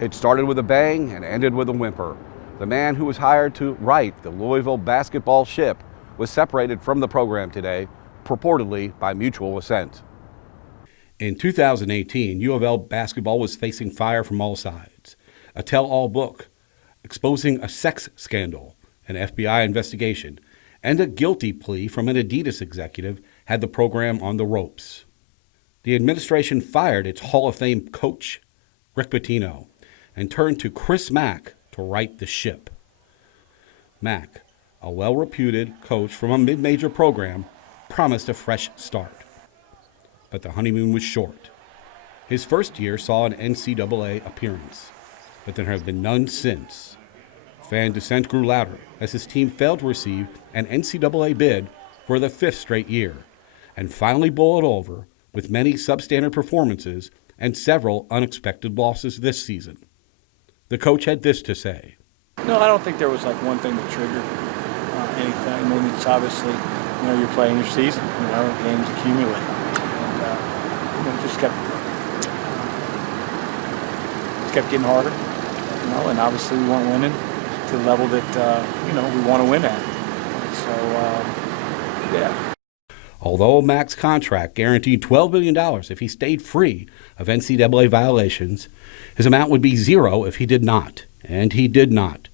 It started with a bang and ended with a whimper. The man who was hired to right the Louisville basketball ship was separated from the program today, purportedly by mutual assent. In 2018, U of L basketball was facing fire from all sides. A tell-all book exposing a sex scandal, an FBI investigation, and a guilty plea from an Adidas executive had the program on the ropes. The administration fired its Hall of Fame coach, Rick Pitino, and turned to Chris Mack to right the ship. Mack, a well-reputed coach from a mid-major program, promised a fresh start. But the honeymoon was short. His first year saw an NCAA appearance, but there have been none since. Fan dissent grew louder as his team failed to receive an NCAA bid for the fifth straight year, and finally boiled over with many substandard performances and several unexpected losses this season. The coach had this to say. No, I don't think there was like one thing that triggered anything. I mean, it's obviously, you're playing your season, games accumulate. And, it just kept getting harder, and obviously we weren't winning to the level that, we want to win at. So, yeah. Although Mack's contract guaranteed $12 million if he stayed free of NCAA violations, his amount would be zero if he did not, and he did not.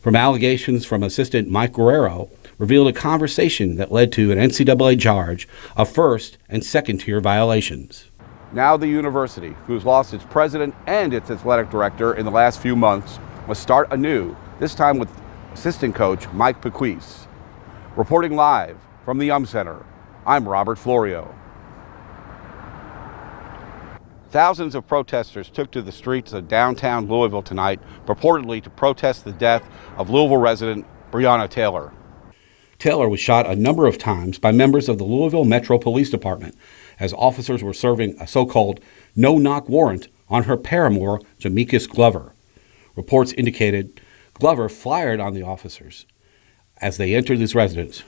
From allegations from assistant Mike Guerrero revealed a conversation that led to an NCAA charge of first and second tier violations. Now the university, who's lost its president and its athletic director in the last few months, must start anew, this time with assistant coach Mike Pequis. Reporting live from the Center, I'm Robert Florio. Thousands of protesters took to the streets of downtown Louisville tonight, purportedly to protest the death of Louisville resident Breonna Taylor. Taylor was shot a number of times by members of the Louisville Metro Police Department as officers were serving a so-called no-knock warrant on her paramour, Jamicus Glover. Reports indicated Glover fired on the officers as they entered his residence.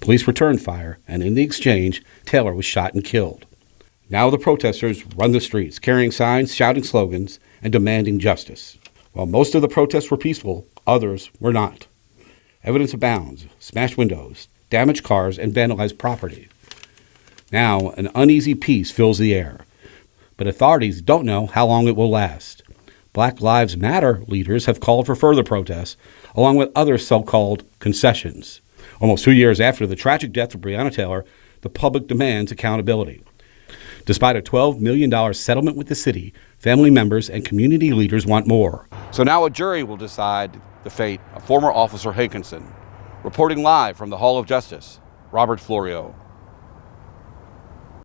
Police returned fire, and in the exchange, Taylor was shot and killed. Now the protesters run the streets, carrying signs, shouting slogans, and demanding justice. While most of the protests were peaceful, others were not. Evidence abounds: smashed windows, damaged cars, and vandalized property. Now, an uneasy peace fills the air, but authorities don't know how long it will last. Black Lives Matter leaders have called for further protests, along with other so-called concessions. Almost 2 years after the tragic death of Breonna Taylor, the public demands accountability. Despite a $12 million settlement with the city, family members and community leaders want more. So now a jury will decide the fate of former Officer Hankinson. Reporting live from the Hall of Justice, Robert Florio.